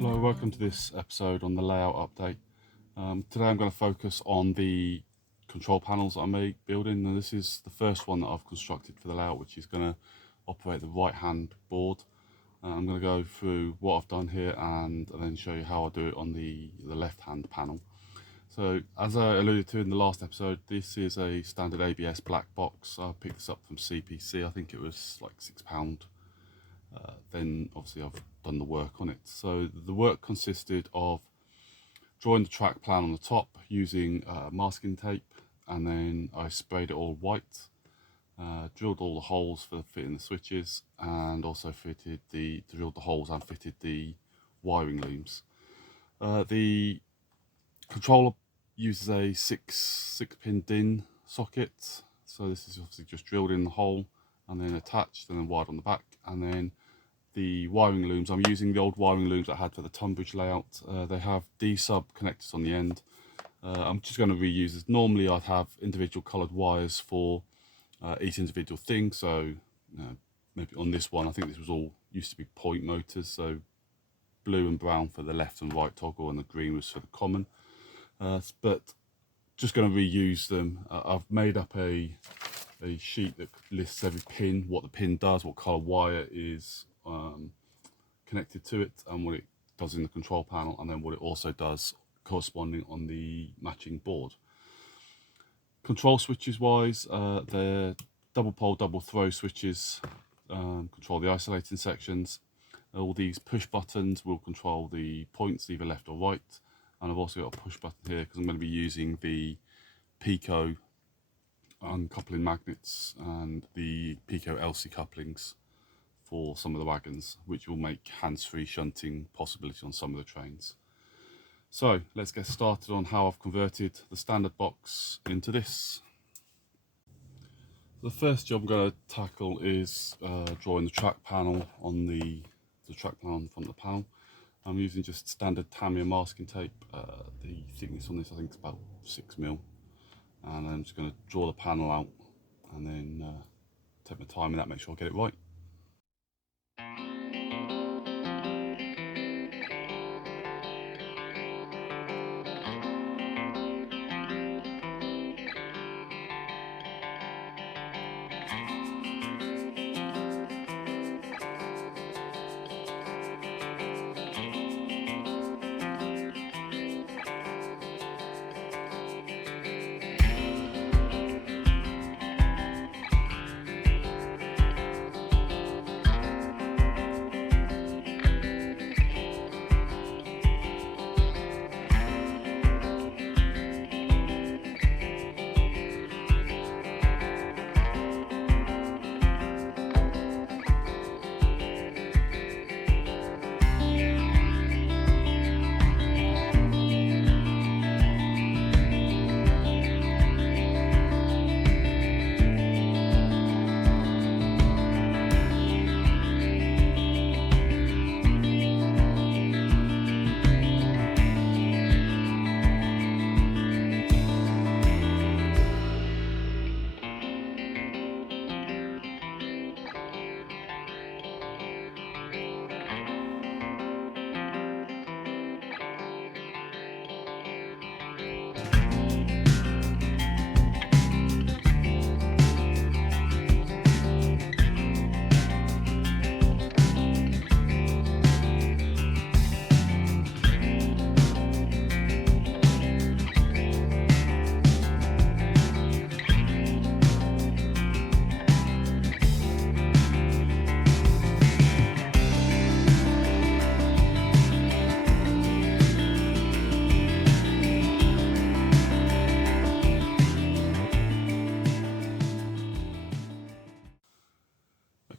Hello, welcome to this episode on the layout update. Today I'm going to focus on the control panels that I'm building, and this is the first one that I've constructed for the layout, which is going to operate the right hand board. I'm going to go through what I've done here and then show you how I do it on the left hand panel. So as I alluded to in the last episode, this is a standard ABS black box. I picked this up from CPC. I think it was like £6. Then obviously I've done the work on it. So the work consisted of drawing the track plan on the top using masking tape, and then I sprayed it all white, drilled all the holes for fitting the switches, and also drilled the holes and fitted the wiring looms. The controller uses a six pin DIN socket, so this is obviously just drilled in the hole and then attached and then wired on the back. And then the wiring looms, I'm using the old wiring looms I had for the Littleton Bridge layout. They have D-sub connectors on the end. I'm just going to reuse this. Normally I'd have individual coloured wires for each individual thing, so maybe on this one I think this was all used to be point motors, so blue and brown for the left and right toggle and the green was for the common. But just going to reuse them. I've made up a sheet that lists every pin, what the pin does, what colour wire is connected to it, and what it does in the control panel, and then what it also does corresponding on the matching board. Control switches wise, they're double pole, double throw switches, control the isolating sections. All these push buttons will control the points either left or right, and I've also got a push button here because I'm going to be using the Pico uncoupling magnets and the Pico LC couplings for some of the wagons, which will make hands-free shunting possibility on some of the trains. So let's get started on how I've converted the standard box into this. The first job I'm going to tackle is drawing the track panel on the track panel on front of the panel. I'm using just standard Tamiya masking tape. The thickness on this I think is about 6mm, and I'm just going to draw the panel out and then take my time in that, make sure I get it right.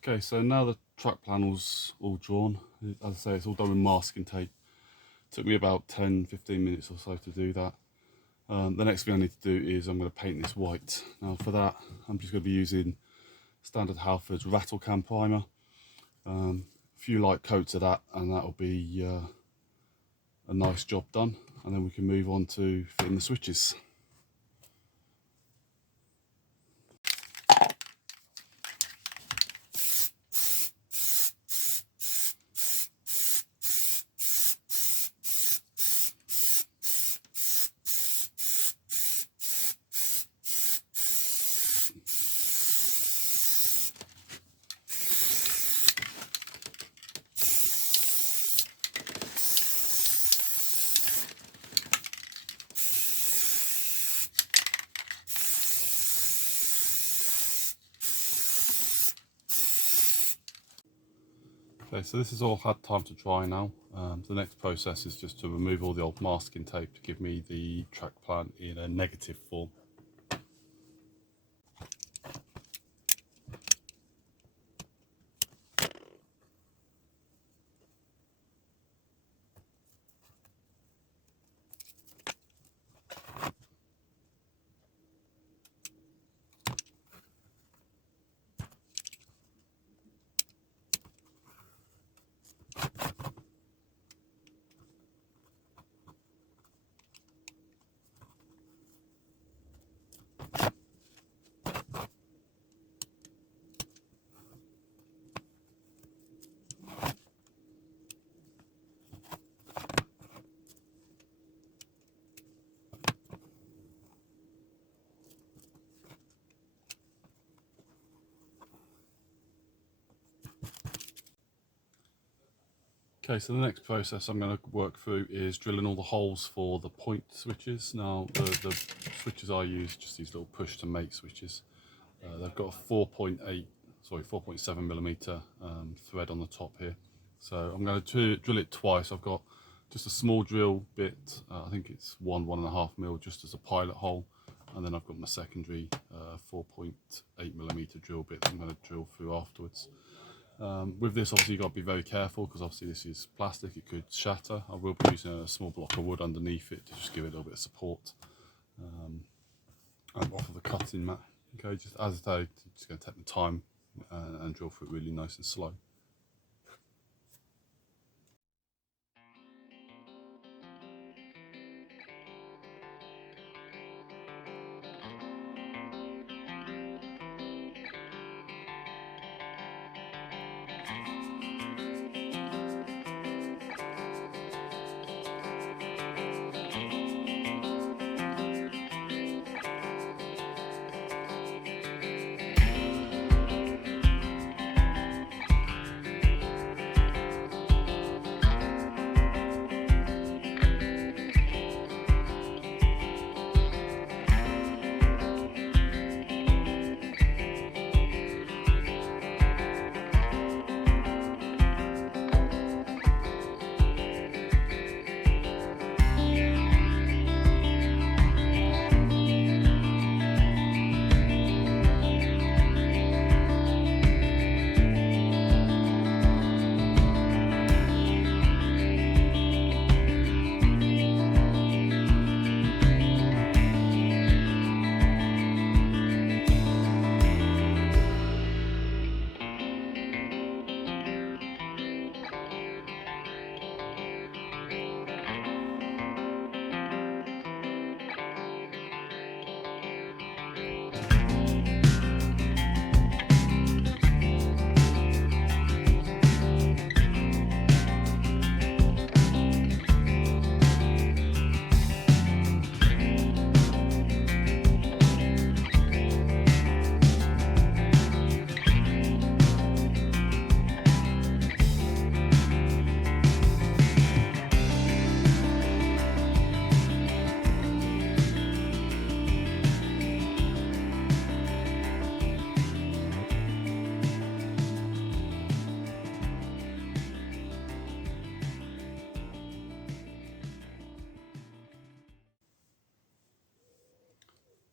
Okay, so now the track panel's all drawn. As I say, it's all done with masking tape. Took me about 10-15 minutes or so to do that. The next thing I need to do is I'm going to paint this white. Now for that, I'm just going to be using standard Halford's rattle can primer. A few light coats of that, and that'll be a nice job done. And then we can move on to fitting the switches. Okay, so this has all had time to dry now. The next process is just to remove all the old masking tape to give me the track plan in a negative form. Okay, so the next process I'm going to work through is drilling all the holes for the point switches. Now the switches I use, just these little push to make switches. They've got a 4.7 millimeter thread on the top here. So I'm going to drill it twice. I've got just a small drill bit, I think it's 1.5 mil just as a pilot hole. And then I've got my secondary 4.8 millimeter drill bit that I'm going to drill through afterwards. With this, obviously, you've got to be very careful because obviously this is plastic, it could shatter. I will be using a small block of wood underneath it to just give it a little bit of support. And off of the cutting mat. Okay, just as I say, just going to take the time and drill through it really nice and slow.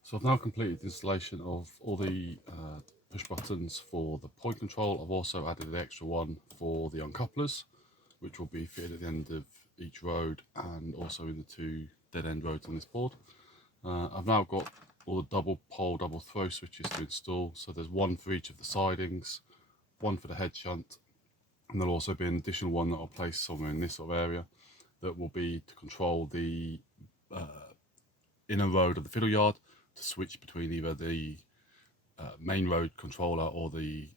So I've now completed the installation of all the push buttons for the point control. I've also added an extra one for the uncouplers, which will be fitted at the end of each road and also in the 2 dead end roads on this board. I've now got all the double pole, double throw switches to install. So there's one for each of the sidings, one for the head shunt, and there'll also be an additional one that I'll place somewhere in this sort of area that will be to control the inner road of the fiddle yard, to switch between either the main road controller or the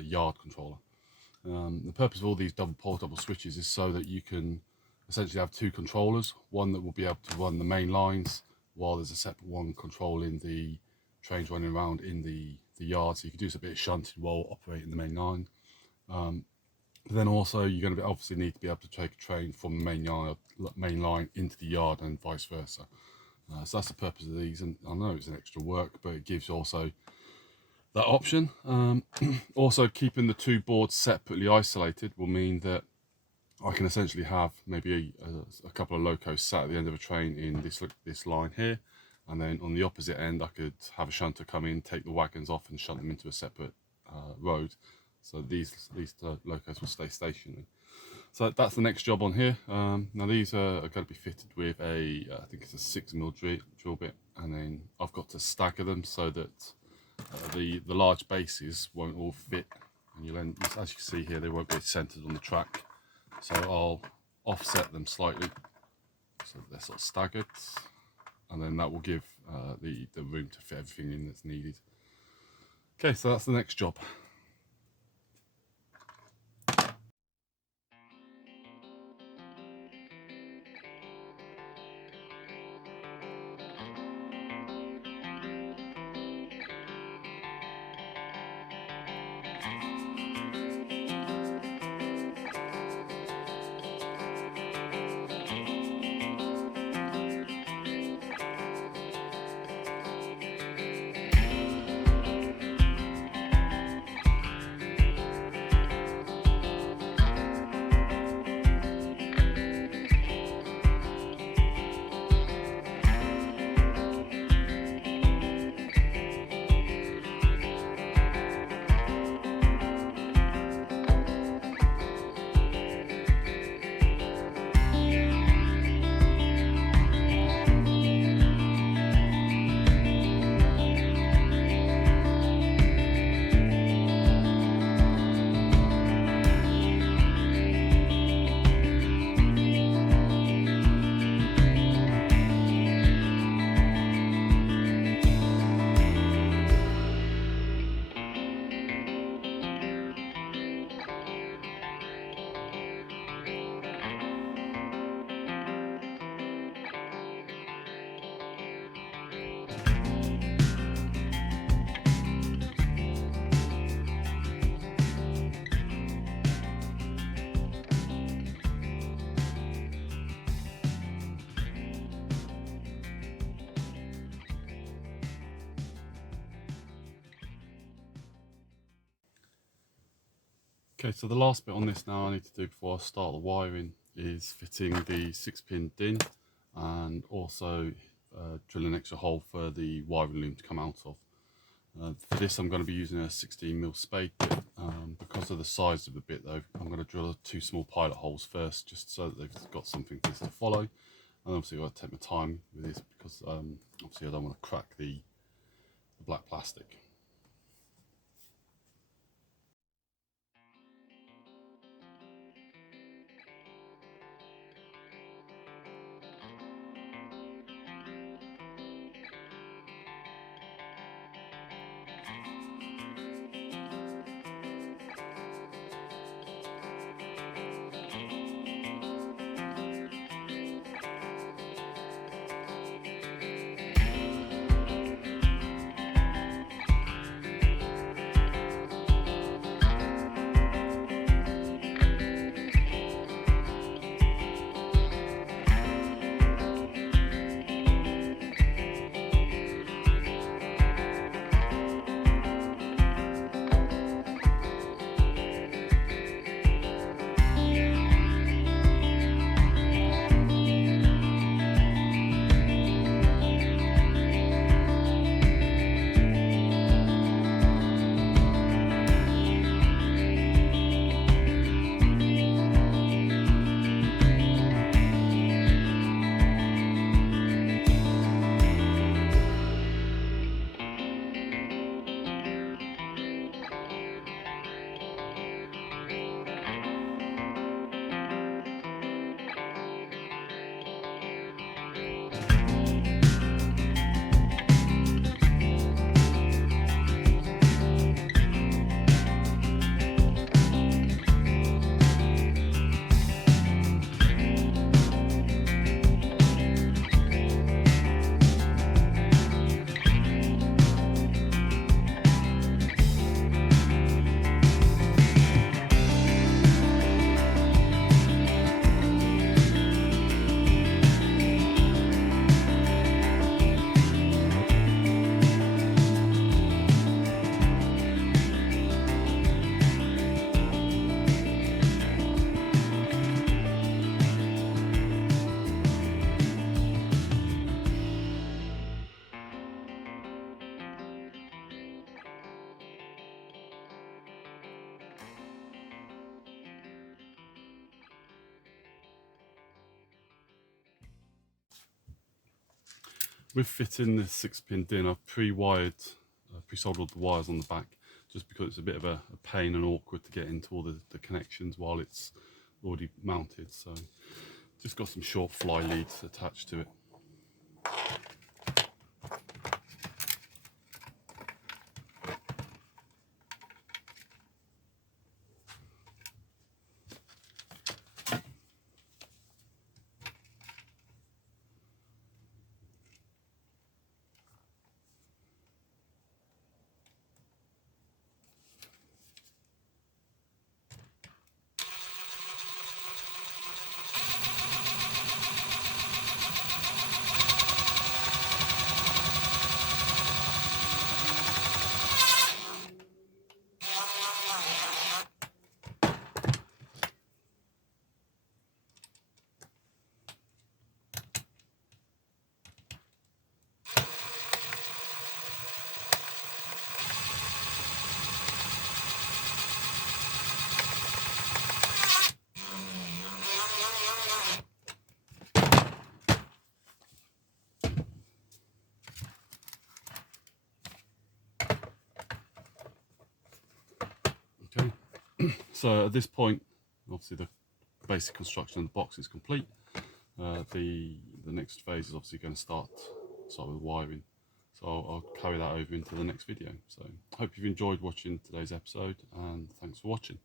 yard controller. The purpose of all these double pole, double switches is so that you can essentially have 2 controllers, one that will be able to run the main lines while there's a separate one controlling the trains running around in the yard, so you can do a bit of shunting while operating the main line. But then also you're going to obviously need to be able to take a train from the main line into the yard and vice versa. So that's the purpose of these, and I know it's an extra work, but it gives also that option. Also, keeping the 2 boards separately isolated will mean that I can essentially have maybe a couple of locos sat at the end of a train in this line here, and then on the opposite end I could have a shunter come in, take the wagons off and shunt them into a separate road, so these locos will stay stationary. So that's the next job on here. Now these are going to be fitted with I think it's a 6mm drill bit, and then I've got to stagger them so that the large bases won't all fit, and you'll end, as you can see here, they won't be centered on the track. So I'll offset them slightly so they're sort of staggered, and then that will give the room to fit everything in that's needed. Okay, so that's the next job. Okay, so the last bit on this now I need to do before I start the wiring is fitting the 6-pin DIN, and also drill an extra hole for the wiring loom to come out of. For this I'm going to be using a 16mm spade bit. Because of the size of the bit though, I'm going to drill 2 small pilot holes first, just so that they've got something for this to follow. And obviously I've got to take my time with this because obviously I don't want to crack the black plastic. With fitting this 6-pin DIN, I've pre-soldered the wires on the back, just because it's a bit of a pain and awkward to get into all the connections while it's already mounted. So just got some short fly leads attached to it. Okay, so at this point, obviously the basic construction of the box is complete. The next phase is obviously going to start with wiring. So I'll carry that over into the next video. So hope you've enjoyed watching today's episode, and thanks for watching.